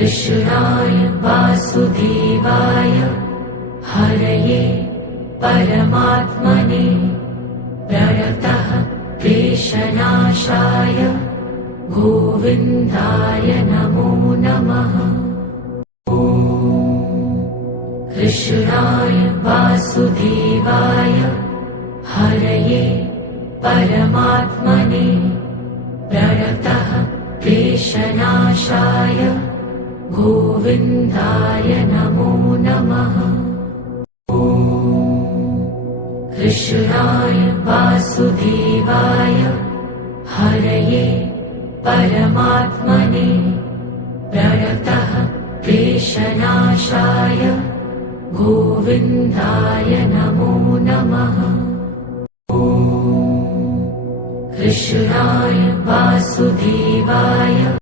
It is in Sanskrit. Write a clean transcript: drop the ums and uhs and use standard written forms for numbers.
कृष्णाय वासुदेवाय हरये परमात्मने प्रणतः क्लेशनाशाय गोविन्दाय नमो नमः। कृष्णाय वासुदेवाय हरये परमात्मने प्रणतः क्लेशनाशाय गोविन्दाय नमो नमः। कृष्णाय वासुदेवाय हरये परमात्मने प्रणतः क्लेशनाशाय गोविन्दाय नमो नमः। कृष्णाय वासुदेवाय